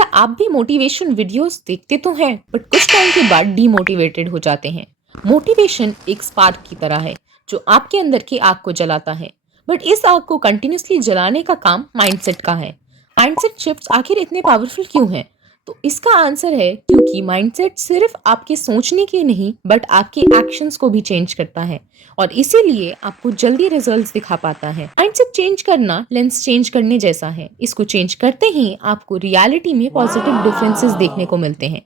क्या आप भी मोटिवेशन वीडियोस देखते तो हैं बट कुछ टाइम के बाद डीमोटिवेटेड हो जाते हैं। मोटिवेशन एक स्पार्क की तरह है जो आपके अंदर की आग को जलाता है, बट इस आग को कंटिन्यूसली जलाने का काम माइंडसेट का है। माइंडसेट शिफ्ट्स आखिर इतने पावरफुल क्यों हैं? तो इसका आंसर है क्योंकि माइंडसेट सिर्फ आपके सोचने के नहीं बट आपके एक्शंस को भी चेंज करता है और इसीलिए आपको जल्दी रिजल्ट्स दिखा पाता है। माइंडसेट चेंज करना लेंस चेंज करने जैसा है। इसको चेंज करते ही आपको रियलिटी में पॉजिटिव डिफरेंसेस देखने को मिलते हैं।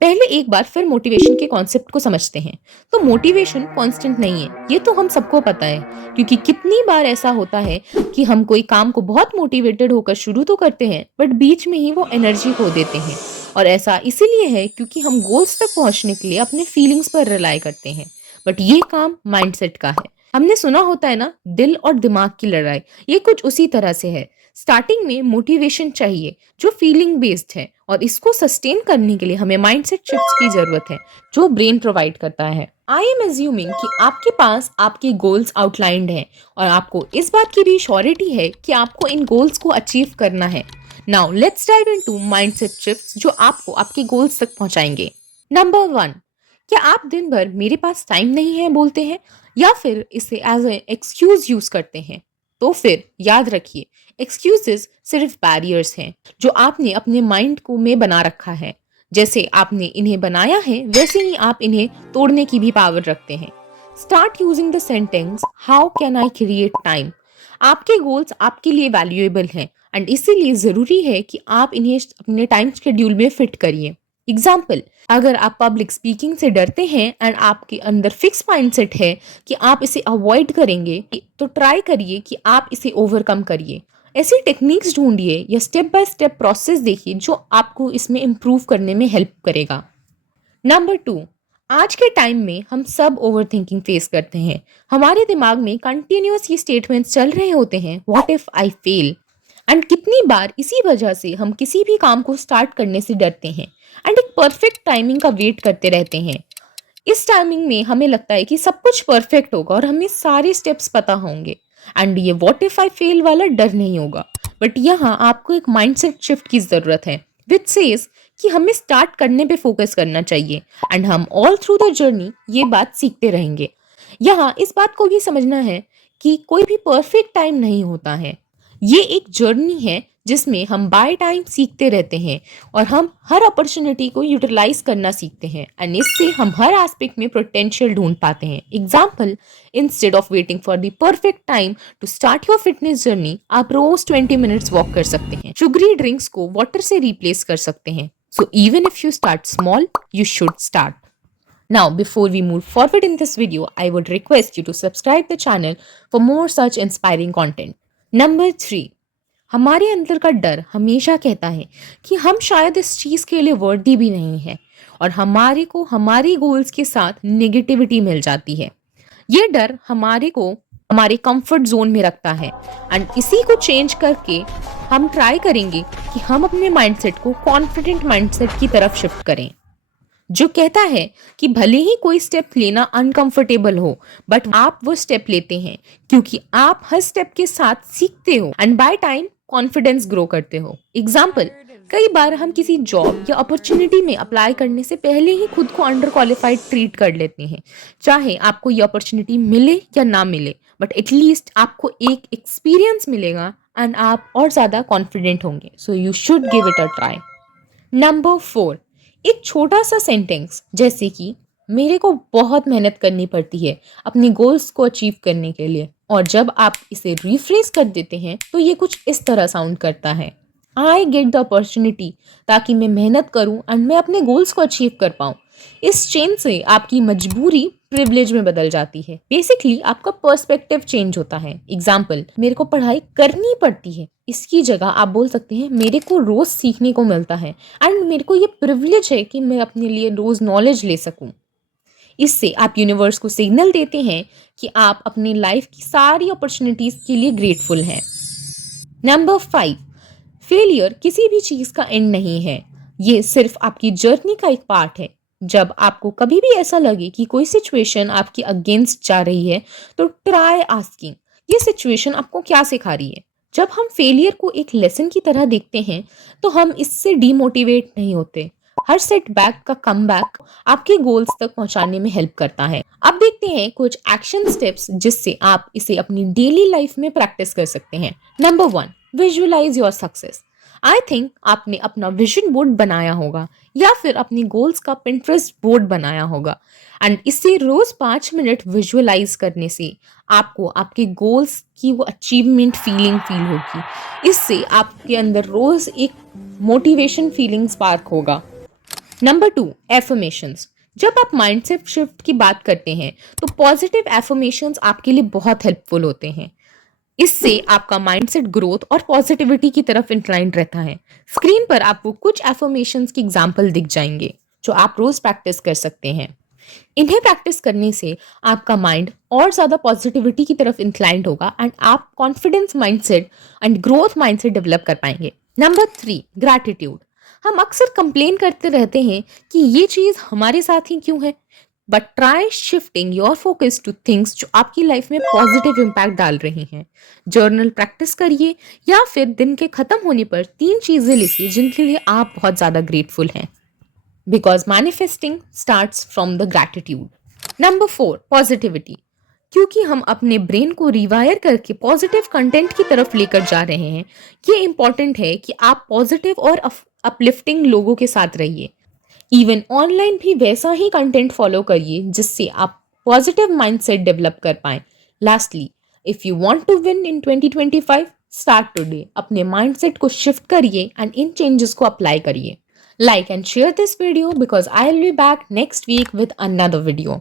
पहले एक बार फिर मोटिवेशन के कॉन्सेप्ट को समझते हैं। तो मोटिवेशन कांस्टेंट नहीं है, ये तो हम सबको पता है, क्योंकि कितनी बार ऐसा होता है कि हम कोई काम को बहुत मोटिवेटेड होकर शुरू तो करते हैं बट बीच में ही वो एनर्जी खो देते हैं। और ऐसा इसीलिए है क्योंकि हम गोल्स तक पहुंचने के लिए अपने फीलिंग्स पर रिलाई करते हैं, बट ये काम माइंडसेट का है। हमने सुना होता है ना, दिल और दिमाग की लड़ाई, ये कुछ उसी तरह से है। स्टार्टिंग में मोटिवेशन चाहिए जो फीलिंग बेस्ड है और इसको सस्टेन करने के लिए हमें माइंडसेट शिफ्ट्स की जरूरत है जो ब्रेन प्रोवाइड करता है। आई एम एज्यूमिंग कि आपके पास आपके गोल्स आउटलाइंड हैं और आपको इस बात की भी श्योरिटी है कि आपको इन गोल्स को अचीव करना है। Now let's dive into mindset shifts जो आपको आपके गोल्स तक पहुंचाएंगे। नंबर 1, क्या आप दिन भर मेरे पास टाइम नहीं है बोलते हैं या फिर इसे एज ए एक्सक्यूज यूज करते हैं? तो फिर याद रखिए, एक्सक्यूजेस सिर्फ बैरियर्स हैं जो आपने अपने माइंड को में बना रखा है। जैसे आपने इन्हें बनाया है वैसे ही आप इन्हें तोड़ने की भी पावर रखते हैं। Start using the sentence how can I create time. आपके गोल्स आपके लिए वैल्यूएबल हैं एंड इसीलिए जरूरी है कि आप इन्हें अपने टाइम शेड्यूल में फिट करिए। एग्जाम्पल, अगर आप पब्लिक स्पीकिंग से डरते हैं एंड आपके अंदर फिक्स माइंडसेट है कि आप इसे अवॉइड करेंगे, तो ट्राई करिए कि आप इसे ओवरकम करिए। ऐसी टेक्निक्स ढूंढिए या स्टेप बाय स्टेप प्रोसेस देखिए जो आपको इसमें इम्प्रूव करने में हेल्प करेगा। नंबर 2, आज के टाइम में हम सब ओवर थिंकिंग फेस करते हैं। हमारे दिमाग में कंटिन्यूअस ये स्टेटमेंट्स चल रहे होते हैं, what if I fail. And कितनी बार इसी वजह से हम किसी भी काम को स्टार्ट करने से डरते हैं एंड एक परफेक्ट टाइमिंग का वेट करते रहते हैं। इस टाइमिंग में हमें लगता है कि सब कुछ परफेक्ट होगा और हमें सारे स्टेप्स पता होंगे एंड ये व्हाट इफ आई फेल वाला डर नहीं होगा। बट यहाँ आपको एक माइंडसेट शिफ्ट की जरूरत है विच सेज कि हमें स्टार्ट करने पे फोकस करना चाहिए एंड हम ऑल थ्रू द जर्नी ये बात सीखते रहेंगे। यहाँ इस बात को भी समझना है कि कोई भी परफेक्ट टाइम नहीं होता है। ये एक जर्नी है जिसमें हम बाय टाइम सीखते रहते हैं और हम हर अपॉर्चुनिटी को यूटिलाइज करना सीखते हैं एंड इससे हम हर एस्पेक्ट में पोटेंशियल ढूंढ पाते हैं। Example, instead of waiting for the perfect time to start your fitness journey, आप रोज 20 मिनट्स वॉक कर सकते हैं, शुगरी ड्रिंक्स को वाटर से रिप्लेस कर सकते हैं। So even if you start small, you should start. Now, before we move forward in this video, I would request you to subscribe the channel for more such inspiring content. Number 3, हमारे अंदर का डर हमेशा कहता है कि हम शायद इस चीज के लिए वर्दी भी नहीं है और हमारे को हमारे गोल्स के साथ नेगेटिविटी मिल जाती है। ये डर हमारे को हमारे कंफर्ट जोन में रखता है एंड इसी को चेंज करके हम ट्राई करेंगे कि हम अपने माइंडसेट को कॉन्फिडेंट माइंडसेट की तरफ शिफ्ट करें, जो कहता है कि भले ही कोई स्टेप लेना अनकंफर्टेबल हो बट आप वो स्टेप लेते हैं क्योंकि आप हर स्टेप के साथ सीखते हो and by time confidence grow करते हो। एग्जाम्पल, कई बार हम किसी जॉब या अपॉर्चुनिटी में अप्लाई करने से पहले ही खुद को अंडर क्वालिफाइड ट्रीट कर लेते हैं। चाहे आपको ये अपॉर्चुनिटी मिले या ना मिले, बट एटलीस्ट आपको एक एक्सपीरियंस मिलेगा एंड आप और ज्यादा कॉन्फिडेंट होंगे। So you should give it a try. Number 4, एक छोटा सा सेंटेंस जैसे कि मेरे को बहुत मेहनत करनी पड़ती है अपने गोल्स को अचीव करने के लिए, और जब आप इसे रिफ्रेज कर देते हैं तो ये कुछ इस तरह साउंड करता है, आई गेट द अपॉर्चुनिटी, ताकि मैं मेहनत करूं एंड मैं अपने गोल्स को अचीव कर पाऊं। इस चेंज से आपकी मजबूरी प्रिविलेज में बदल जाती है। बेसिकली आपका पर्सपेक्टिव चेंज होता है। एग्जाम्पल, मेरे को पढ़ाई करनी पड़ती है, इसकी जगह आप बोल सकते हैं मेरे को रोज सीखने को मिलता है एंड मेरे को ये प्रिविलेज है कि मैं अपने लिए रोज नॉलेज ले सकूं। इससे आप यूनिवर्स को सिग्नल देते हैं कि आप अपनी लाइफ की सारी अपॉर्चुनिटीज के लिए ग्रेटफुल हैं। नंबर 5, फेलियर किसी भी चीज का एंड नहीं है, ये सिर्फ आपकी जर्नी का एक पार्ट है। जब आपको कभी भी ऐसा लगे कि कोई सिचुएशन आपके अगेंस्ट जा रही है, तो ट्राई आस्किंग, ये सिचुएशन आपको क्या सिखा रही है? जब हम फेलियर को एक लेसन की तरह देखते हैं तो हम इससे डीमोटिवेट नहीं होते। हर सेटबैक का कमबैक आपके गोल्स तक पहुंचाने में हेल्प करता है। अब देखते हैं कुछ एक्शन स्टेप्स जिससे आप इसे अपनी डेली लाइफ में प्रैक्टिस कर सकते हैं। Number 1, visualize your success. I think आपने अपना विजन बोर्ड बनाया होगा या फिर अपनी गोल्स का पिंटरेस्ट बोर्ड बनाया होगा, एंड इसे रोज 5 मिनट विजुअलाइज करने से आपको आपके गोल्स की वो अचीवमेंट फील होगी। इससे आपके अंदर रोज एक मोटिवेशन फीलिंग स्पार्क होगा। Number 2, affirmations. जब आप माइंडसेट शिफ्ट की बात करते हैं तो पॉजिटिव एफर्मेशंस आपके लिए बहुत हेल्पफुल होते हैं। इससे आपका माइंडसेट ग्रोथ और पॉजिटिविटी की तरफ इंक्लाइंड रहता है। स्क्रीन पर आपको कुछ एफर्मेशंस की एग्जाम्पल दिख जाएंगे जो आप रोज प्रैक्टिस कर सकते हैं। इन्हें प्रैक्टिस करने से आपका माइंड और ज्यादा पॉजिटिविटी की तरफ इंक्लाइंड होगा एंड आप confidence mindset and growth mindset develop कर पाएंगे। Number 3, gratitude. हम अक्सर कंप्लेन करते रहते हैं कि ये चीज हमारे साथ ही क्यों है, but try shifting your focus two things जो आपकी लाइफ में पॉजिटिव इम्पैक्ट डाल रही हैं। जर्नल प्रैक्टिस करिए या फिर दिन के खत्म होने पर 3 चीजें लिखिए जिनके लिए आप बहुत ज्यादा ग्रेटफुल हैं, because manifesting starts from the gratitude. Number 4, positivity. क्योंकि हम अपने ब्रेन को रिवायर करके पॉजिटिव कंटेंट की तरफ लेकर जा रहे हैं, ये इंपॉर्टेंट है कि आप पॉजिटिव और अपलिफ्टिंग लोगों के साथ रहिए। इवन ऑनलाइन भी वैसा ही कंटेंट फॉलो करिए जिससे आप पॉजिटिव माइंडसेट डेवलप कर पाएं। Lastly, if you want to win in 2025, start today. अपने माइंडसेट को शिफ्ट करिए एंड इन चेंजेस को अप्लाई करिए। Like and share this video because I'll be back next week with another video.